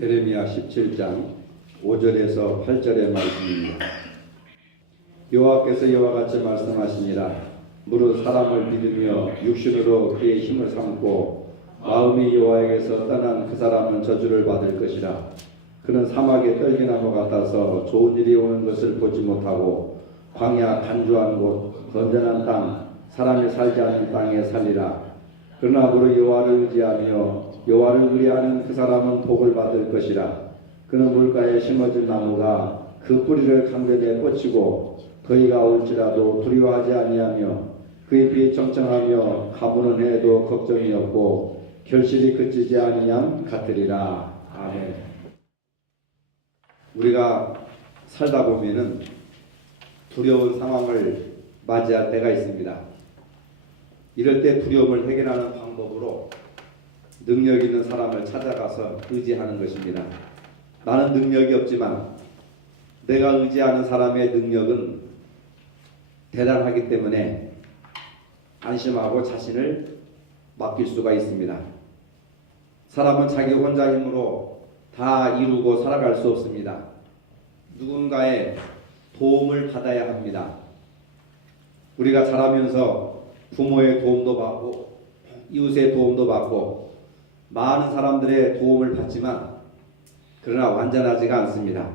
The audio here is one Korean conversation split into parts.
에레미야 17장 5절에서 8절의 말씀입니다. 여호와께서 이와 같이 말씀하시니라. 무릇 사람을 믿으며 육신으로 그의 힘을 삼고 마음이 여호와에게서 떠난 그 사람은 저주를 받을 것이라. 그는 사막의 떨기나무 같아서 좋은 일이 오는 것을 보지 못하고 광야 간주한 곳 건전한 땅 사람이 살지 않는 땅에 살리라. 그러나 무릇 여호와를 의지하며 여호와를 의뢰하는 그 사람은 복을 받을 것이라. 그는 물가에 심어진 나무가 그 뿌리를 강변에 꽂히고 더위가 올지라도 두려워하지 아니하며 그의 빛 청청하며 가무는 해도 걱정이 없고 결실이 그치지 아니함 같으리라. 아멘. 우리가 살다 보면은 두려운 상황을 맞이할 때가 있습니다. 이럴 때 두려움을 해결하는 방법으로 능력 있는 사람을 찾아가서 의지하는 것입니다. 나는 능력이 없지만 내가 의지하는 사람의 능력은 대단하기 때문에 안심하고 자신을 맡길 수가 있습니다. 사람은 자기 혼자 힘으로 다 이루고 살아갈 수 없습니다. 누군가의 도움을 받아야 합니다. 우리가 자라면서 부모의 도움도 받고 이웃의 도움도 받고 많은 사람들의 도움을 받지만 그러나 완전하지가 않습니다.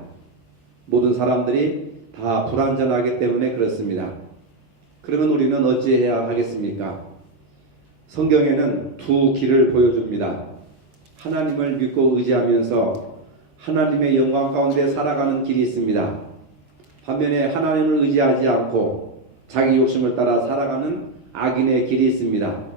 모든 사람들이 다 불완전하기 때문에 그렇습니다. 그러면 우리는 어찌해야 하겠습니까? 성경에는 두 길을 보여줍니다. 하나님을 믿고 의지하면서 하나님의 영광 가운데 살아가는 길이 있습니다. 반면에 하나님을 의지하지 않고 자기 욕심을 따라 살아가는 악인의 길이 있습니다.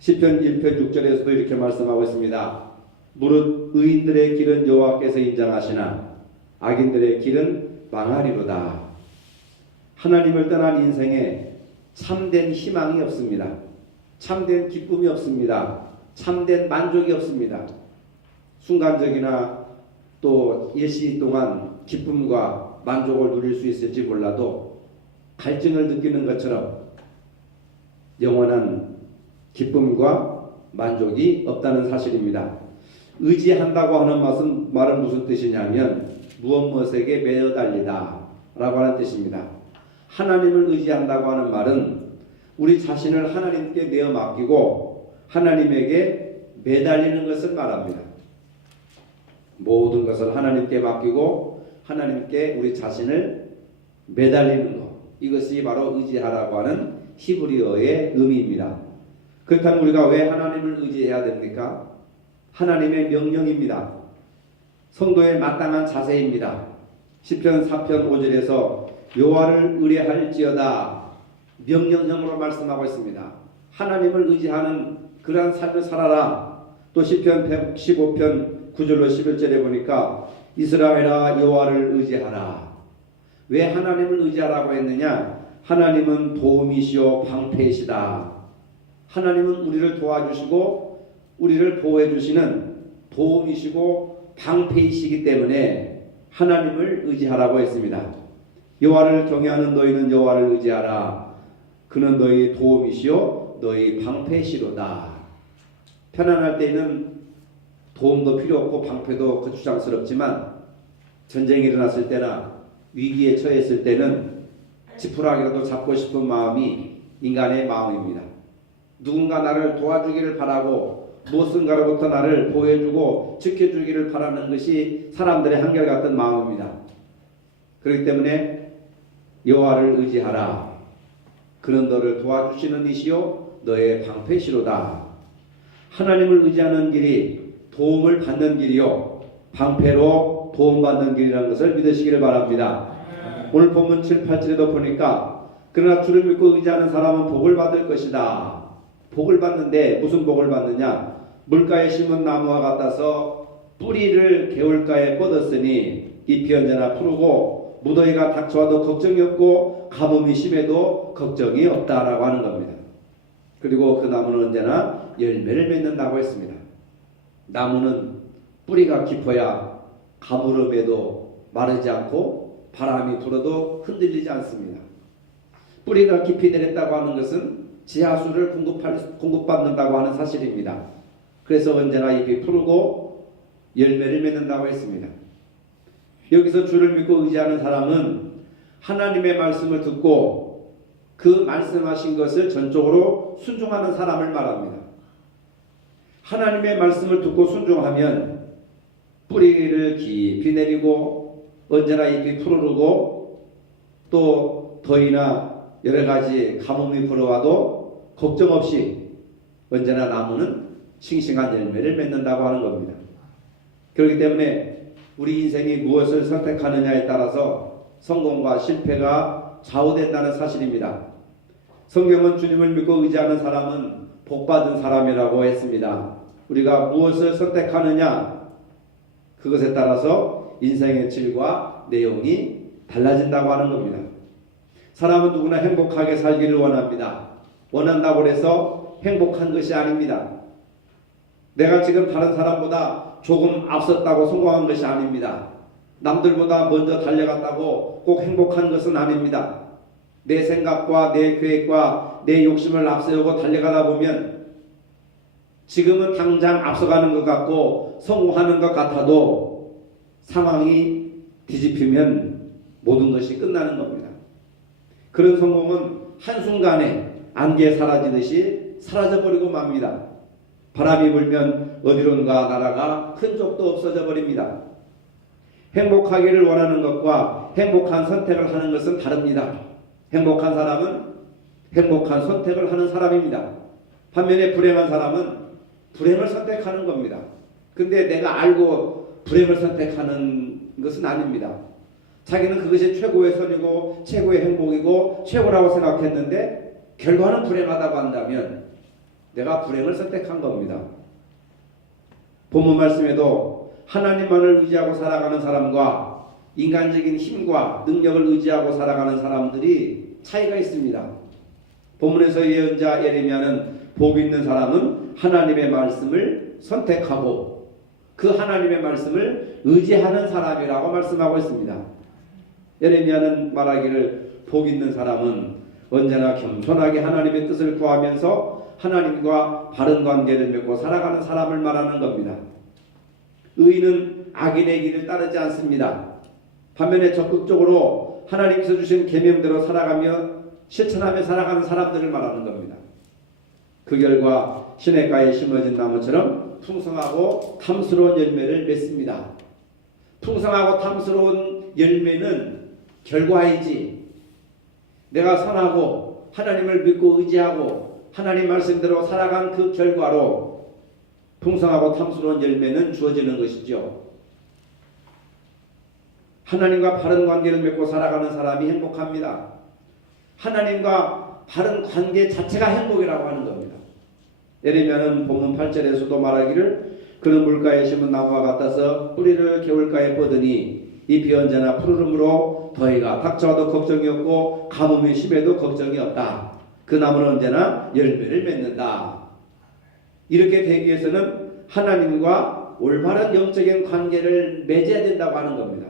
시편 1편 6절에서도 이렇게 말씀하고 있습니다. 무릇 의인들의 길은 여호와께서 인정하시나 악인들의 길은 망하리로다. 하나님을 떠난 인생에 참된 희망이 없습니다. 참된 기쁨이 없습니다. 참된 만족이 없습니다. 순간적이나 또 일시 동안 기쁨과 만족을 누릴 수 있을지 몰라도 갈증을 느끼는 것처럼 영원한 기쁨과 만족이 없다는 사실입니다. 의지한다고 하는 말은 무슨 뜻이냐면 무엇에게 매어 달리다 라고 하는 뜻입니다. 하나님을 의지한다고 하는 말은 우리 자신을 하나님께 내어 맡기고 하나님에게 매달리는 것을 말합니다. 모든 것을 하나님께 맡기고 하나님께 우리 자신을 매달리는 것, 이것이 바로 의지하라고 하는 히브리어의 의미입니다. 그렇다면 우리가 왜 하나님을 의지해야 됩니까? 하나님의 명령입니다. 성도의 마땅한 자세입니다. 시편 4편 5절에서 여호와를 의뢰할지어다 명령형으로 말씀하고 있습니다. 하나님을 의지하는 그러한 삶을 살아라. 또 시편 115편 9절로 11절에 보니까 이스라엘아 여호와를 의지하라. 왜 하나님을 의지하라고 했느냐? 하나님은 도움이시오 방패이시다. 하나님은 우리를 도와주시고 우리를 보호해 주시는 도움이시고 방패이시기 때문에 하나님을 의지하라고 했습니다. 여호와를 경외하는 너희는 여호와를 의지하라. 그는 너희 도움이시오 너희 방패시로다. 편안할 때에는 도움도 필요 없고 방패도 거추장스럽지만 전쟁이 일어났을 때나 위기에 처했을 때는 지푸라기라도 잡고 싶은 마음이 인간의 마음입니다. 누군가 나를 도와주기를 바라고 무엇인가로부터 나를 보호해주고 지켜주기를 바라는 것이 사람들의 한결같은 마음입니다. 그렇기 때문에 여호와를 의지하라. 그는 너를 도와주시는 이시요 너의 방패시로다. 하나님을 의지하는 길이 도움을 받는 길이요 방패로 도움받는 길이라는 것을 믿으시기를 바랍니다. 오늘 본문 7, 8절에도 보니까 그러나 주를 믿고 의지하는 사람은 복을 받을 것이다. 복을 받는데 무슨 복을 받느냐? 물가에 심은 나무와 같아서 뿌리를 개울가에 뻗었으니 잎이 언제나 푸르고 무더위가 닥쳐와도 걱정이 없고 가뭄이 심해도 걱정이 없다라고 하는 겁니다. 그리고 그 나무는 언제나 열매를 맺는다고 했습니다. 나무는 뿌리가 깊어야 가물음에도 마르지 않고 바람이 불어도 흔들리지 않습니다. 뿌리가 깊이 내렸다고 하는 것은 지하수를 공급받는다고 하는 사실입니다. 그래서 언제나 잎이 푸르고 열매를 맺는다고 했습니다. 여기서 주를 믿고 의지하는 사람은 하나님의 말씀을 듣고 그 말씀하신 것을 전적으로 순종하는 사람을 말합니다. 하나님의 말씀을 듣고 순종하면 뿌리를 깊이 내리고 언제나 잎이 푸르르고 또 더위나 여러 가지 가뭄이 불어와도 걱정 없이 언제나 나무는 싱싱한 열매를 맺는다고 하는 겁니다. 그렇기 때문에 우리 인생이 무엇을 선택하느냐에 따라서 성공과 실패가 좌우된다는 사실입니다. 성경은 주님을 믿고 의지하는 사람은 복받은 사람이라고 했습니다. 우리가 무엇을 선택하느냐, 그것에 따라서 인생의 질과 내용이 달라진다고 하는 겁니다. 사람은 누구나 행복하게 살기를 원합니다. 원한다고 해서 행복한 것이 아닙니다. 내가 지금 다른 사람보다 조금 앞섰다고 성공한 것이 아닙니다. 남들보다 먼저 달려갔다고 꼭 행복한 것은 아닙니다. 내 생각과 내 계획과 내 욕심을 앞세우고 달려가다 보면 지금은 당장 앞서가는 것 같고 성공하는 것 같아도 상황이 뒤집히면 모든 것이 끝나는 겁니다. 그런 성공은 한순간에 안개에 사라지듯이 사라져버리고 맙니다. 바람이 불면 어디론가 날아가 흔적도 없어져 버립니다. 행복하기를 원하는 것과 행복한 선택을 하는 것은 다릅니다. 행복한 사람은 행복한 선택을 하는 사람입니다. 반면에 불행한 사람은 불행을 선택하는 겁니다. 근데 내가 알고 불행을 선택하는 것은 아닙니다. 자기는 그것이 최고의 선이고 최고의 행복이고 최고라고 생각했는데 결과는 불행하다고 한다면 내가 불행을 선택한 겁니다. 본문 말씀에도 하나님만을 의지하고 살아가는 사람과 인간적인 힘과 능력을 의지하고 살아가는 사람들이 차이가 있습니다. 본문에서 예언자 예레미야는 복 있는 사람은 하나님의 말씀을 선택하고 그 하나님의 말씀을 의지하는 사람이라고 말씀하고 있습니다. 예레미야는 말하기를 복 있는 사람은 언제나 겸손하게 하나님의 뜻을 구하면서 하나님과 바른 관계를 맺고 살아가는 사람을 말하는 겁니다. 의인은 악인의 길을 따르지 않습니다. 반면에 적극적으로 하나님께서 주신 계명대로 살아가며 실천하며 살아가는 사람들을 말하는 겁니다. 그 결과 시냇가에 심어진 나무처럼 풍성하고 탐스러운 열매를 맺습니다. 풍성하고 탐스러운 열매는 결과이지 내가 선하고 하나님을 믿고 의지하고 하나님 말씀대로 살아간 그 결과로 풍성하고 탐스러운 열매는 주어지는 것이죠. 하나님과 바른 관계를 맺고 살아가는 사람이 행복합니다. 하나님과 바른 관계 자체가 행복이라고 하는 겁니다. 예레미야는 본문 8절에서도 말하기를 그는 물가에 심은 나무와 같아서 뿌리를 겨울가에 뻗으니 잎이 언제나 푸르름으로 더위가 닥쳐와도 걱정이 없고 가뭄이 심해도 걱정이 없다. 그 나무는 언제나 열매를 맺는다. 이렇게 되기 위해서는 하나님과 올바른 영적인 관계를 맺어야 된다고 하는 겁니다.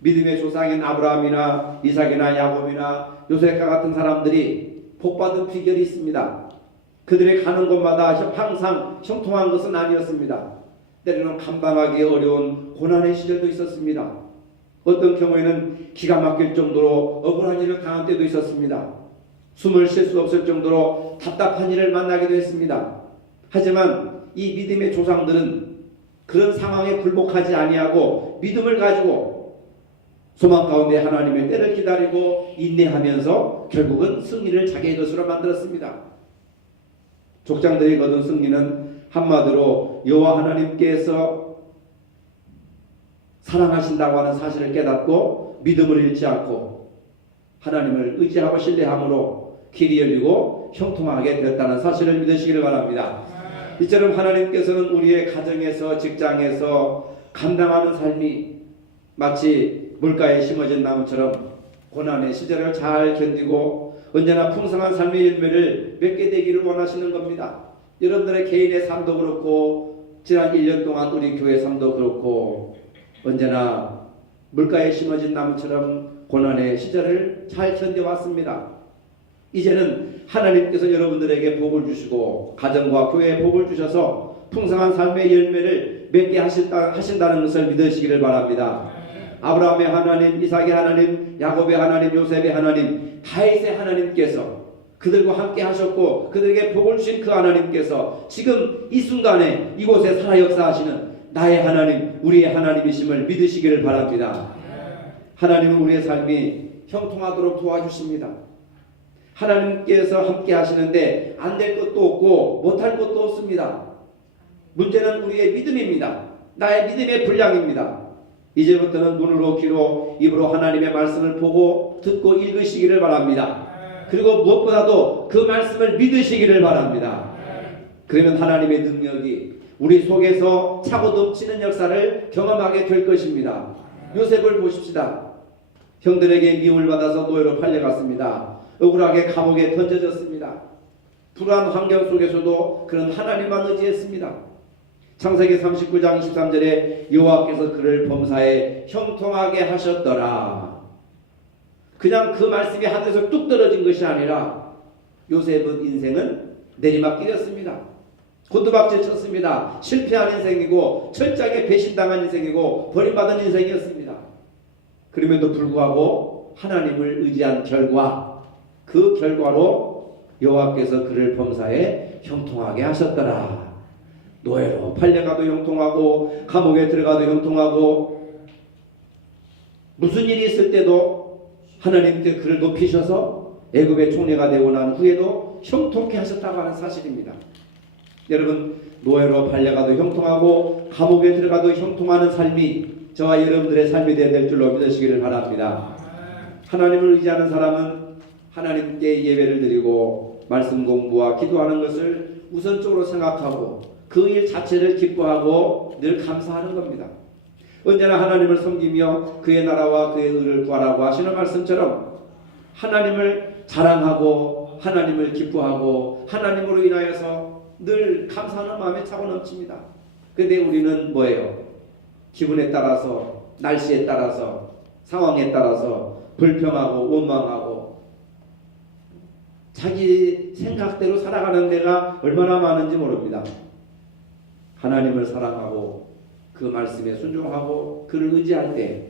믿음의 조상인 아브라함이나 이삭이나 야곱이나 요셉과 같은 사람들이 복받은 비결이 있습니다. 그들이 가는 곳마다 항상 형통한 것은 아니었습니다. 때로는 감당하기 어려운 고난의 시절도 있었습니다. 어떤 경우에는 기가 막힐 정도로 억울한 일을 당한 때도 있었습니다. 숨을 쉴 수 없을 정도로 답답한 일을 만나기도 했습니다. 하지만 이 믿음의 조상들은 그런 상황에 굴복하지 아니하고 믿음을 가지고 소망 가운데 하나님의 때를 기다리고 인내하면서 결국은 승리를 자기의 것으로 만들었습니다. 족장들이 거둔 승리는 한마디로 여호와 하나님께서 사랑하신다고 하는 사실을 깨닫고 믿음을 잃지 않고 하나님을 의지하고 신뢰함으로 길이 열리고 형통하게 되었다는 사실을 믿으시기를 바랍니다. 이처럼 하나님께서는 우리의 가정에서 직장에서 감당하는 삶이 마치 물가에 심어진 나무처럼 고난의 시절을 잘 견디고 언제나 풍성한 삶의 열매를 맺게 되기를 원하시는 겁니다. 여러분들의 개인의 삶도 그렇고 지난 1년 동안 우리 교회 삶도 그렇고 언제나 물가에 심어진 나무처럼 고난의 시절을 잘 견뎌왔습니다. 이제는 하나님께서 여러분들에게 복을 주시고 가정과 교회에 복을 주셔서 풍성한 삶의 열매를 맺게 하신다는 것을 믿으시기를 바랍니다. 아브라함의 하나님, 이삭의 하나님, 야곱의 하나님, 요셉의 하나님, 다윗의 하나님께서 그들과 함께 하셨고 그들에게 복을 주신 그 하나님께서 지금 이 순간에 이곳에 살아 역사하시는 나의 하나님, 우리의 하나님이심을 믿으시기를 바랍니다. 하나님은 우리의 삶이 형통하도록 도와주십니다. 하나님께서 함께 하시는데 안 될 것도 없고 못할 것도 없습니다. 문제는 우리의 믿음입니다. 나의 믿음의 분량입니다. 이제부터는 눈으로 귀로 입으로 하나님의 말씀을 보고 듣고 읽으시기를 바랍니다. 그리고 무엇보다도 그 말씀을 믿으시기를 바랍니다. 그러면 하나님의 능력이 우리 속에서 차고 넘치는 역사를 경험하게 될 것입니다. 요셉을 보십시다. 형들에게 미움을 받아서 노예로 팔려갔습니다. 억울하게 감옥에 던져졌습니다. 불안한 환경 속에서도 그는 하나님만 의지했습니다. 창세기 39장 23절에 여호와께서 그를 범사에 형통하게 하셨더라. 그냥 그 말씀이 하늘에서 뚝 떨어진 것이 아니라 요셉은 인생은 내리막길이었습니다. 곤두박질 쳤습니다. 실패한 인생이고 철저하게 배신당한 인생이고 버림받은 인생이었습니다. 그럼에도 불구하고 하나님을 의지한 결과, 그 결과로 여호와께서 그를 범사에 형통하게 하셨더라. 노예로 팔려가도 형통하고 감옥에 들어가도 형통하고 무슨 일이 있을 때도 하나님께 그를 높이셔서 애굽의 총리가 되고 난 후에도 형통케 하셨다고 하는 사실입니다. 여러분, 노예로 팔려가도 형통하고 감옥에 들어가도 형통하는 삶이 저와 여러분들의 삶이 되어야 될 줄로 믿으시기를 바랍니다. 하나님을 의지하는 사람은 하나님께 예배를 드리고 말씀 공부와 기도하는 것을 우선적으로 생각하고 그 일 자체를 기뻐하고 늘 감사하는 겁니다. 언제나 하나님을 섬기며 그의 나라와 그의 의를 구하라고 하시는 말씀처럼 하나님을 자랑하고 하나님을 기뻐하고 하나님으로 인하여서 늘 감사하는 마음에 차고 넘칩니다. 그런데 우리는 뭐예요? 기분에 따라서, 날씨에 따라서, 상황에 따라서 불평하고 원망하고 자기 생각대로 살아가는 데가 얼마나 많은지 모릅니다. 하나님을 사랑하고 그 말씀에 순종하고 그를 의지할 때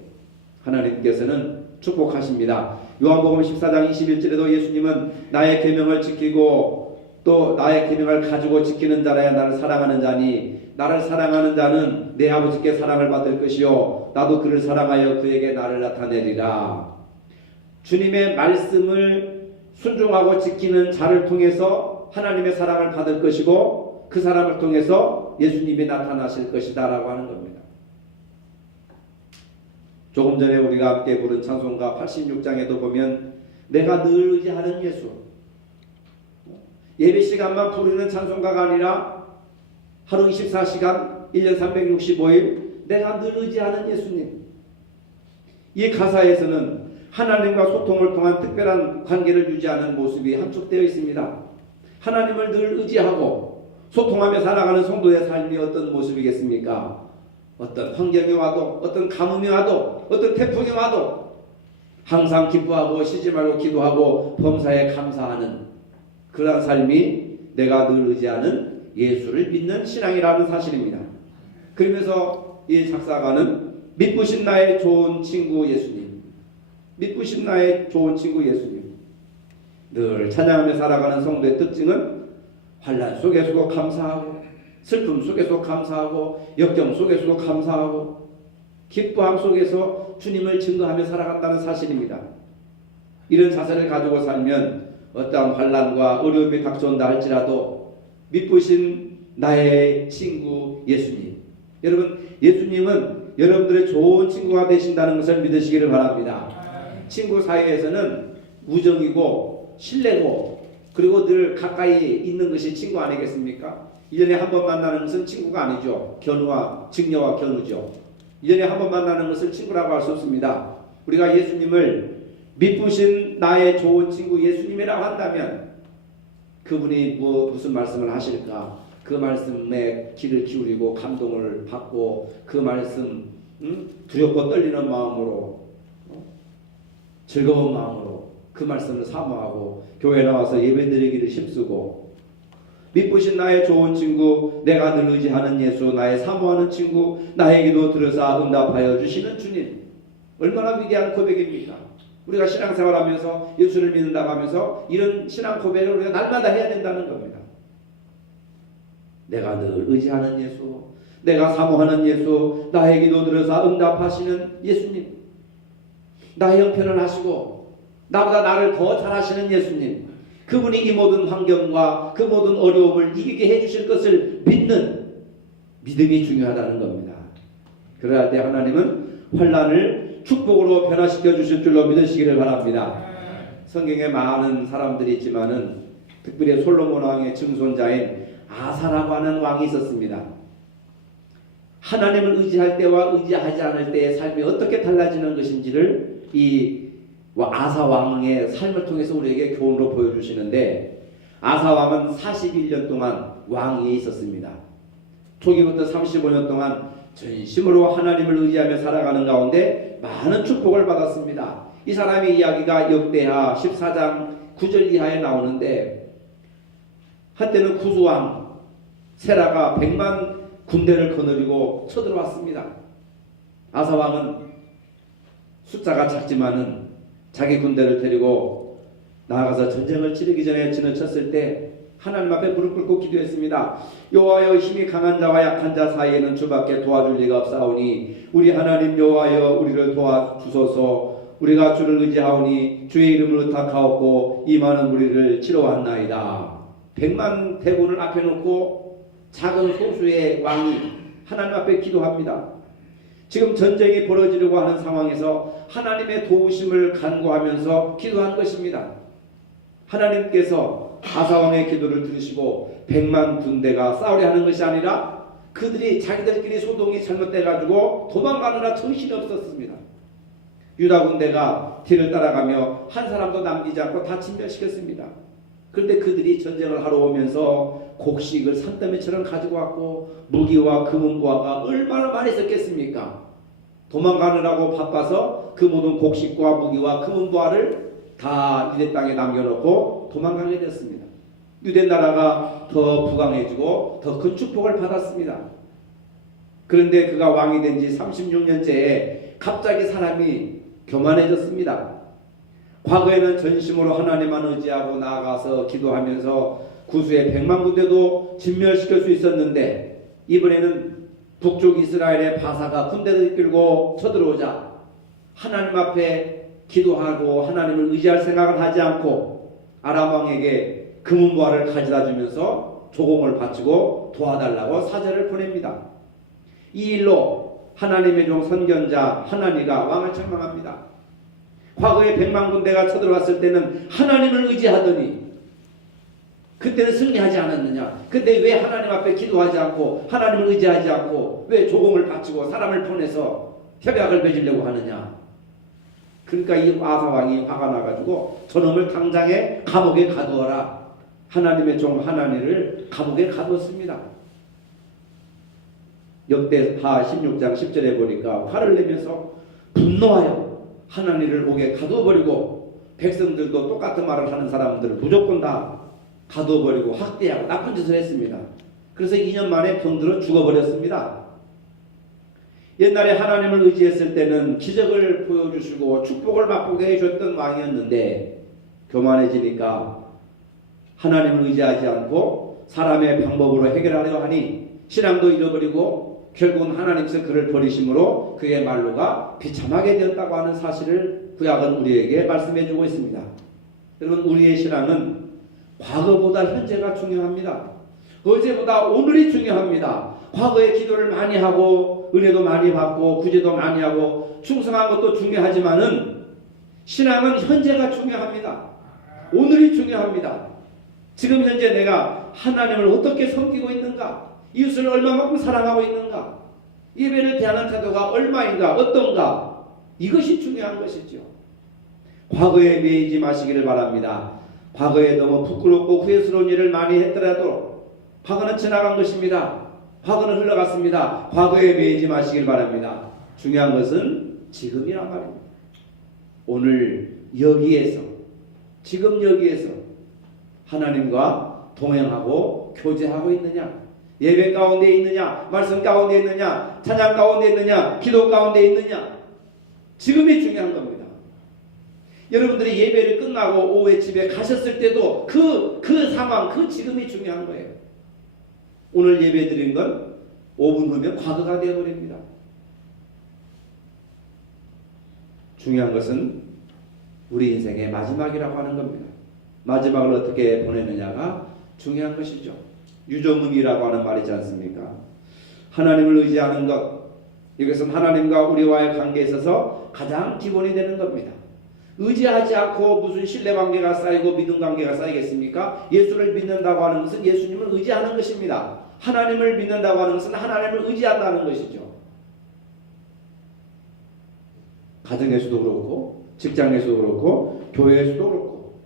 하나님께서는 축복하십니다. 요한복음 14장 21절에도 예수님은 나의 계명을 지키고 또 나의 계명을 가지고 지키는 자라야 나를 사랑하는 자니 나를 사랑하는 자는 내 아버지께 사랑을 받을 것이요 나도 그를 사랑하여 그에게 나를 나타내리라. 주님의 말씀을 순종하고 지키는 자를 통해서 하나님의 사랑을 받을 것이고 그 사람을 통해서 예수님이 나타나실 것이다 라고 하는 겁니다. 조금 전에 우리가 함께 부른 찬송가 86장에도 보면 내가 늘 의지하는 예수, 예배 시간만 부르는 찬송가가 아니라 하루 24시간 1년 365일 내가 늘 의지하는 예수님, 이 가사에서는 하나님과 소통을 통한 특별한 관계를 유지하는 모습이 함축되어 있습니다. 하나님을 늘 의지하고 소통하며 살아가는 성도의 삶이 어떤 모습이겠습니까? 어떤 환경이 와도, 어떤 가뭄이 와도, 어떤 태풍이 와도 항상 기뻐하고 쉬지 말고 기도하고 범사에 감사하는 그러한 삶이 내가 늘 의지하는 예수를 믿는 신앙이라는 사실입니다. 그러면서 이 작사가는 믿부신 나의 좋은 친구 예수님, 믿부신 나의 좋은 친구 예수님, 늘 찬양하며 살아가는 성도의 특징은 환난 속에서도 감사하고 슬픔 속에서도 감사하고 역경 속에서도 감사하고 기뻐함 속에서 주님을 증거하며 살아간다는 사실입니다. 이런 자세를 가지고 살면 어떠한 환난과 어려움이 닥쳐온다 할지라도 믿으신 나의 친구 예수님, 여러분 예수님은 여러분들의 좋은 친구가 되신다는 것을 믿으시기를 바랍니다. 친구 사이에서는 우정이고 신뢰고 그리고 늘 가까이 있는 것이 친구 아니겠습니까? 1년에 한 번 만나는 것은 친구가 아니죠. 견우와 직녀와 견우죠. 1년에 한 번 만나는 것을 친구라고 할 수 없습니다. 우리가 예수님을 믿으신 나의 좋은 친구 예수님이라고 한다면 그분이 무슨 말씀을 하실까? 그 말씀에 귀를 기울이고 감동을 받고 그 말씀 두렵고 떨리는 마음으로 즐거운 마음으로 그 말씀을 사모하고 교회 나와서 예배드리기를 힘쓰고 미쁘신 나의 좋은 친구, 내가 늘 의지하는 예수, 나의 사모하는 친구, 나의 기도 들으사 응답하여 주시는 주님. 얼마나 위대한 고백입니까? 우리가 신앙생활하면서 예수를 믿는다고 하면서 이런 신앙 고백을 우리가 날마다 해야 된다는 겁니다. 내가 늘 의지하는 예수, 내가 사모하는 예수, 나의 기도 들으사 응답하시는 예수님, 나의 형편을 하시고 나보다 나를 더 잘하시는 예수님, 그분이 이 모든 환경과 그 모든 어려움을 이기게 해주실 것을 믿는 믿음이 중요하다는 겁니다. 그럴 때 하나님은 환난을 축복으로 변화시켜 주실 줄로 믿으시기를 바랍니다. 성경에 많은 사람들이 있지만은 특별히 솔로몬 왕의 증손자인 아사라고 하는 왕이 있었습니다. 하나님을 의지할 때와 의지하지 않을 때의 삶이 어떻게 달라지는 것인지를 이 아사 왕의 삶을 통해서 우리에게 교훈으로 보여주시는데, 아사 왕은 41년 동안 왕위에 있었습니다. 초기부터 35년 동안 전심으로 하나님을 의지하며 살아가는 가운데 많은 축복을 받았습니다. 이 사람의 이야기가 역대하 14장 9절 이하에 나오는데, 한때는 구수왕 세라가 100만 군대를 거느리고 쳐들어왔습니다. 아사 왕은 숫자가 작지만은 자기 군대를 데리고 나아가서 전쟁을 치르기 전에 진을 쳤을 때 하나님 앞에 무릎 꿇고 기도했습니다. 여호와여, 힘이 강한 자와 약한 자 사이에는 주밖에 도와줄 리가 없사오니 우리 하나님 여호와여, 우리를 도와주소서. 우리가 주를 의지하오니 주의 이름을 의탁하옵고 이 많은 무리를 치러왔나이다. 100만 대군을 앞에 놓고 작은 소수의 왕이 하나님 앞에 기도합니다. 지금 전쟁이 벌어지려고 하는 상황에서 하나님의 도우심을 간구하면서 기도한 것입니다. 하나님께서 아사왕의 기도를 들으시고 100만 군대가 싸우려 하는 것이 아니라 그들이 자기들끼리 소동이 잘못돼가지고 도망가느라 정신이 없었습니다. 유다 군대가 뒤를 따라가며 한 사람도 남기지 않고 다 진멸시켰습니다. 그런데 그들이 전쟁을 하러 오면서 곡식을 산더미처럼 가지고 왔고 무기와 금은보화가 얼마나 많이 있었겠습니까? 도망가느라고 바빠서 그 모든 곡식과 무기와 금은보화를 다 유대 땅에 남겨놓고 도망가게 됐습니다. 유대 나라가 더 부강해지고 더 큰 축복을 받았습니다. 그런데 그가 왕이 된 지 36년째에 갑자기 사람이 교만해졌습니다. 과거에는 전심으로 하나님만 의지하고 나아가서 기도하면서 구수의 100만 군대도 진멸시킬 수 있었는데, 이번에는 북쪽 이스라엘의 바사가 군대를 이끌고 쳐들어오자 하나님 앞에 기도하고 하나님을 의지할 생각을 하지 않고 아람 왕에게 금은보화를 가져다 주면서 조공을 바치고 도와달라고 사절을 보냅니다. 이 일로 하나님의 종 선견자 하나니가 왕을 책망합니다. 과거에 100만 군대가 쳐들어왔을 때는 하나님을 의지하더니 그때는 승리하지 않았느냐? 근데 왜 하나님 앞에 기도하지 않고 하나님을 의지하지 않고 왜 조공을 바치고 사람을 보내서 협약을 맺으려고 하느냐? 그러니까 이 아사 왕이 화가 나가지고 저놈을 당장에 감옥에 가두어라. 하나님의 종 하나니를 감옥에 가두었습니다. 역대하 16장 10절에 보니까 화를 내면서 분노하여 하나니를 옥에 가두어버리고 백성들도 똑같은 말을 하는 사람들을 무조건 다 가두어버리고 학대하고 나쁜 짓을 했습니다. 그래서 2년 만에 병들어 죽어버렸습니다. 옛날에 하나님을 의지했을 때는 기적을 보여주시고 축복을 맛보게 해줬던 왕이었는데 교만해지니까 하나님을 의지하지 않고 사람의 방법으로 해결하려 하니 신앙도 잃어버리고 결국은 하나님께서 그를 버리심으로 그의 말로가 비참하게 되었다고 하는 사실을 구약은 우리에게 말씀해주고 있습니다. 여러분, 우리의 신앙은 과거보다 현재가 중요합니다. 어제보다 오늘이 중요합니다. 과거에 기도를 많이 하고 은혜도 많이 받고 구제도 많이 하고 충성한 것도 중요하지만은 신앙은 현재가 중요합니다. 오늘이 중요합니다. 지금 현재 내가 하나님을 어떻게 섬기고 있는가? 이웃을 얼마만큼 사랑하고 있는가? 예배를 대하는 태도가 얼마인가? 어떤가? 이것이 중요한 것이죠. 과거에 매이지 마시기를 바랍니다. 과거에 너무 부끄럽고 후회스러운 일을 많이 했더라도 과거는 지나간 것입니다. 과거는 흘러갔습니다. 과거에 매이지 마시길 바랍니다. 중요한 것은 지금이란 말입니다. 오늘 여기에서, 지금 여기에서 하나님과 동행하고 교제하고 있느냐? 예배 가운데 있느냐? 말씀 가운데 있느냐? 찬양 가운데 있느냐? 기도 가운데 있느냐? 지금이 중요한 겁니다. 여러분들이 예배를 끝나고 오후에 집에 가셨을 때도 그 상황, 그 지금이 중요한 거예요. 오늘 예배 드린 건 5분 후면 과거가 되어버립니다. 중요한 것은 우리 인생의 마지막이라고 하는 겁니다. 마지막을 어떻게 보내느냐가 중요한 것이죠. 유조문이라고 하는 말이 있지 않습니까? 하나님을 의지하는 것, 이것은 하나님과 우리와의 관계에 있어서 가장 기본이 되는 겁니다. 의지하지 않고 무슨 신뢰관계가 쌓이고 믿음 관계가 쌓이겠습니까? 예수를 믿는다고 하는 것은 예수님을 의지하는 것입니다. 하나님을 믿는다고 하는 것은 하나님을 의지한다는 것이죠. 가정에서도 그렇고 직장에서도 그렇고 교회에서도 그렇고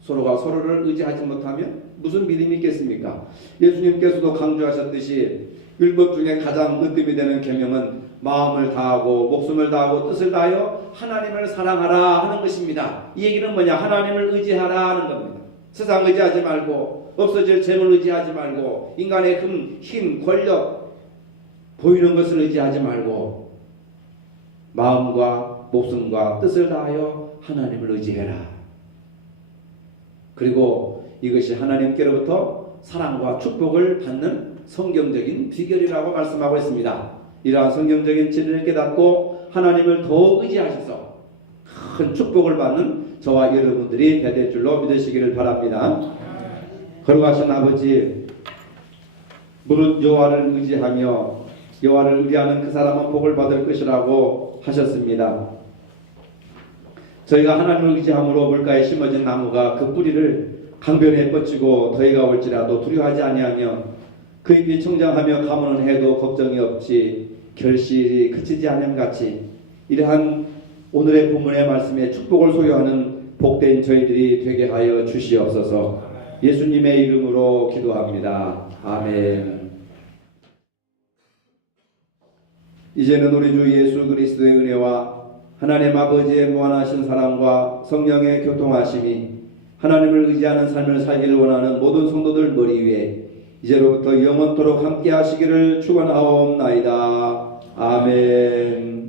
서로가 서로를 의지하지 못하면 무슨 믿음이 있겠습니까? 예수님께서도 강조하셨듯이 율법 중에 가장 으뜸이 되는 계명은 마음을 다하고 목숨을 다하고 뜻을 다하여 하나님을 사랑하라 하는 것입니다. 이 얘기는 뭐냐? 하나님을 의지하라 하는 겁니다. 세상 의지하지 말고 없어질 재물 의지하지 말고 인간의 힘, 권력 보이는 것을 의지하지 말고 마음과 목숨과 뜻을 다하여 하나님을 의지해라. 그리고 이것이 하나님께로부터 사랑과 축복을 받는 성경적인 비결이라고 말씀하고 있습니다. 이러한 성경적인 진리를 깨닫고 하나님을 더 의지하셔서 큰 축복을 받는 저와 여러분들이 될 줄로 믿으시기를 바랍니다. 거룩하신 아버지, 무릇 여호와를 의지하며 여호와를 의지하는 그 사람은 복을 받을 것이라고 하셨습니다. 저희가 하나님을 의지함으로 물가에 심어진 나무가 그 뿌리를 강변에 뻗치고 더위가 올지라도 두려워하지 아니하며 그 잎이 청정하며 가무는 해도 걱정이 없이 결실이 그치지 않음 같이 이러한 오늘의 본문의 말씀에 축복을 소유하는 복된 저희들이 되게 하여 주시옵소서. 예수님의 이름으로 기도합니다. 아멘. 이제는 우리 주 예수 그리스도의 은혜와 하나님 아버지의 무한하신 사랑과 성령의 교통하심이 하나님을 의지하는 삶을 살기를 원하는 모든 성도들 머리 위에 이제로부터 영원토록 함께 하시기를 축원하옵나이다. 아멘.